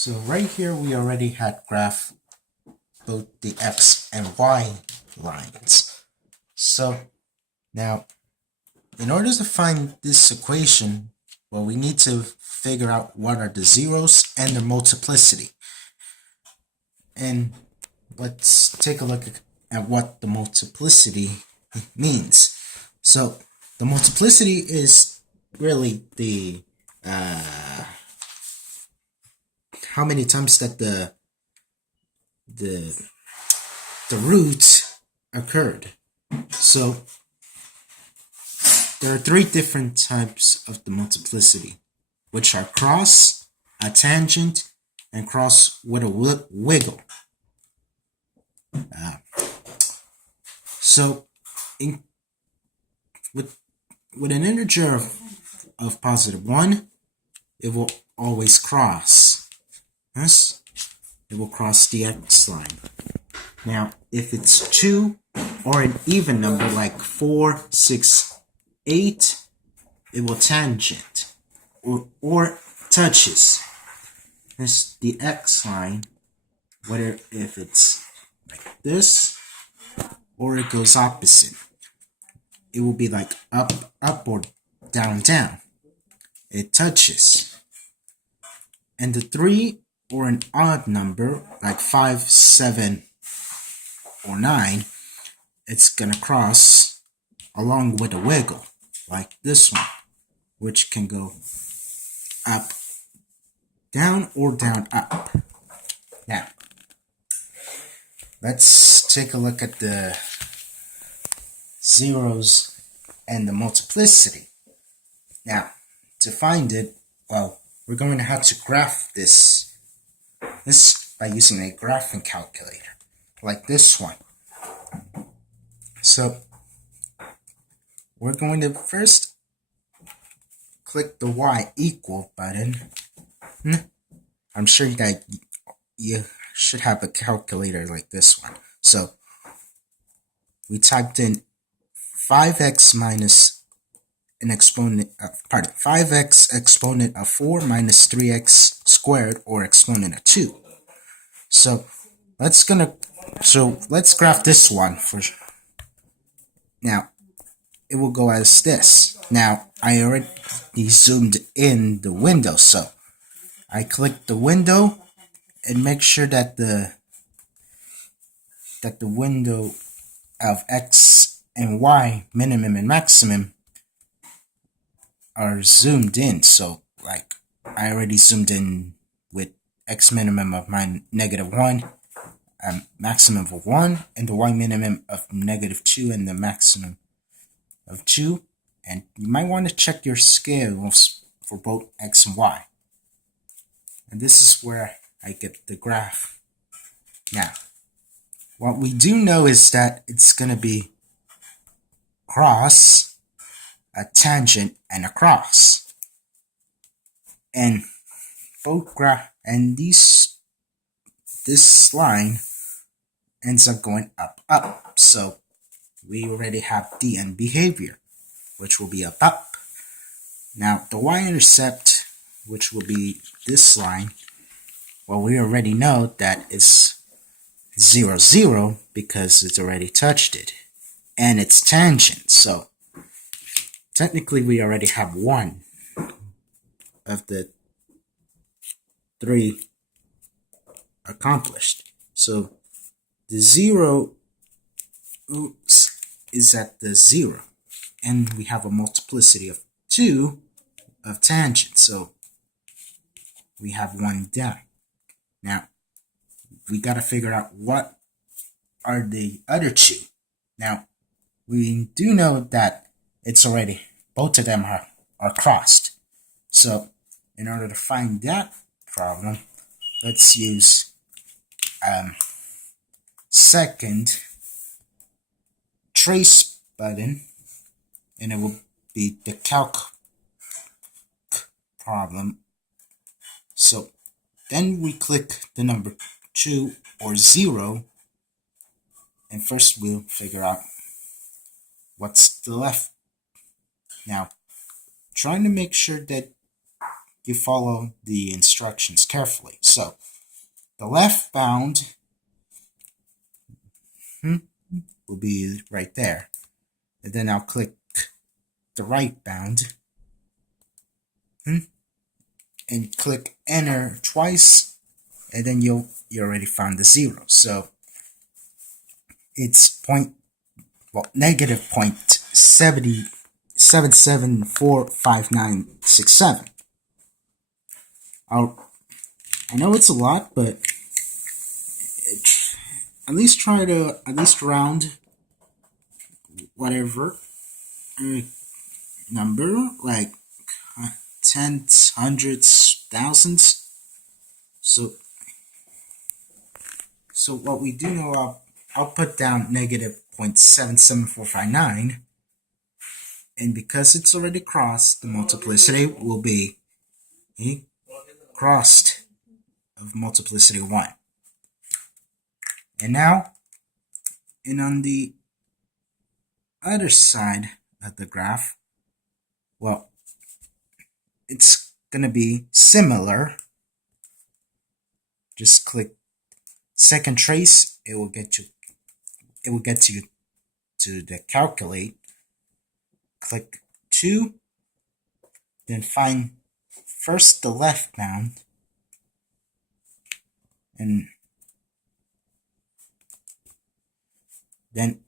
So right here we already had graphed both the x and y lines. So now in order to find this equation, well, we need to figure out what are the zeros and their multiplicity. And let's take a look at what the multiplicity means. So the multiplicity is really the how many times that the root occurred. So there are three different types of the multiplicity, which are cross, a tangent, and cross with a wiggle. So with an integer of positive 1, it will always cross. Yes, it will cross the x line. Now, if it's 2 or an even number like 4, 6, 8, it will tangent or touches the x line, whether if it's like this or it goes opposite. It will be like up, up, or down, down. It touches. And the 3 or an odd number like 5, 7, or 9, it's gonna cross along with a wiggle like this one, which can go up, down, or down, up. Now, let's take a look at the zeros and the multiplicity. Now, to find it, well, we're going to have to graph this by using a graphing calculator, like this one. So, we're going to first click the y equal button. I'm sure that you should have a calculator like this one. So, we typed in 5x minus an exponent, 5x exponent of 4 minus 3x squared, or exponent of 2. So let's graph this one first. Now it will go as this. Now I already zoomed in the window, so I click the window and make sure that the window of x and y, minimum and maximum, are zoomed in. So like I already zoomed in with x minimum of -1, maximum of 1, and the y minimum of -2 and the maximum of 2. And you might want to check your scales for both x and y. And this is where I get the graph. Now, what we do know is that it's going to be cross, a tangent, and a cross. And both this line ends up going up, up. So we already have the end behavior, which will be up, up. Now the y-intercept, which will be this line, well, we already know that it's 0, 0 because it's already touched it. And it's tangent, so technically we already have one of the 3 accomplished. So the 0 is at the 0, and we have a multiplicity of 2 of tangent, so we have 1 down. Now we got to figure out what are the other 2. Now we do know that it's already, both of them are crossed. So in order to find that problem, let's use second trace button, and it will be the calc problem. So then we click the number 2 or 0, and first we'll figure out what's the left. Now, trying to make sure that you follow the instructions carefully. So the left bound will be right there, and then I'll click the right bound and click enter twice, and then you already found the 0. So it's negative 0.77475967. I know it's a lot, but at least try to round whatever number, like tens, hundreds, thousands. So what we do know, I'll put down negative 0.77459, and because it's already crossed, the multiplicity will be crossed of multiplicity 1. And now, and on the other side of the graph, well, it's going to be similar. Just click second trace, it will get you to the calculate. Click 2, then find first the left bound, and then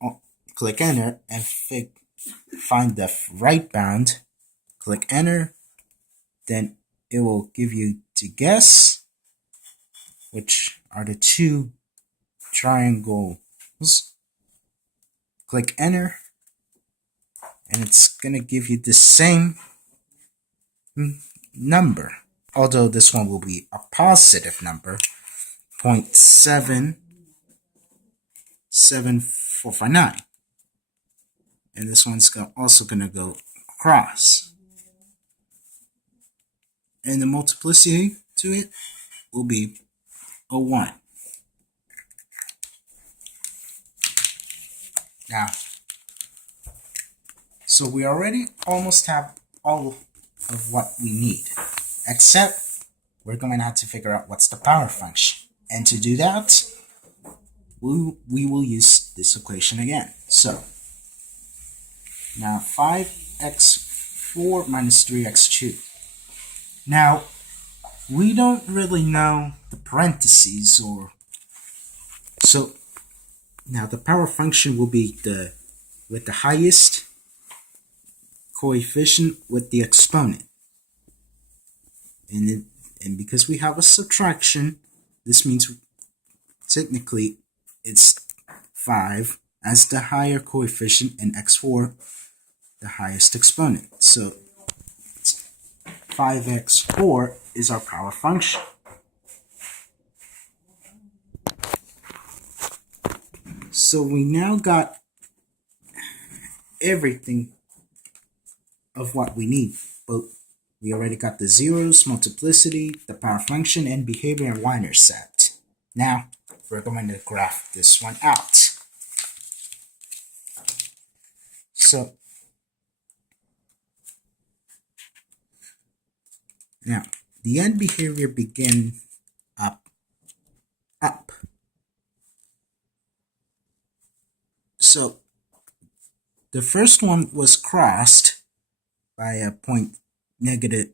click enter and find the right bound. Click enter, then it will give you to guess which are the two triangles. Click enter, and it's gonna give you the same number, although this one will be a positive number, 0.77459, and this one's also gonna go across, and the multiplicity to it will be a 1. Now, so we already almost have all of what we need, except we're going to have to figure out what's the power function. And to do that, we will use this equation again. So, now 5x4 minus 3x2. Now, we don't really know the parentheses, so now the power function will be with the highest coefficient with the exponent, and because we have a subtraction, this means technically it's 5 as the higher coefficient and x4 the highest exponent. So 5x4 is our power function. So we now got everything of what we need, but we already got the zeros, multiplicity, the power function, and behavior and y-intercept. Now we're going to graph this one out. So now the end behavior begin up. So the first one was crossed by a negative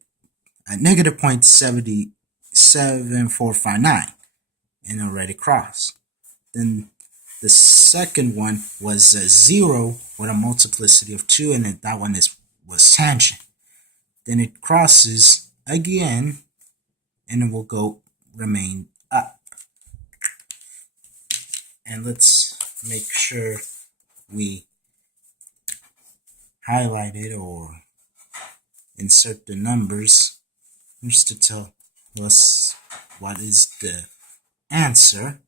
0.77459 and already crossed. Then the second one was a 0 with a multiplicity of 2, and that one was tangent. Then it crosses again, and it will remain up. And let's make sure we highlight it or insert the numbers just to tell us what is the answer.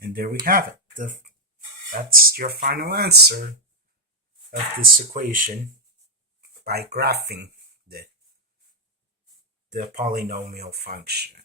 And there we have it. That's your final answer of this equation by graphing the polynomial function.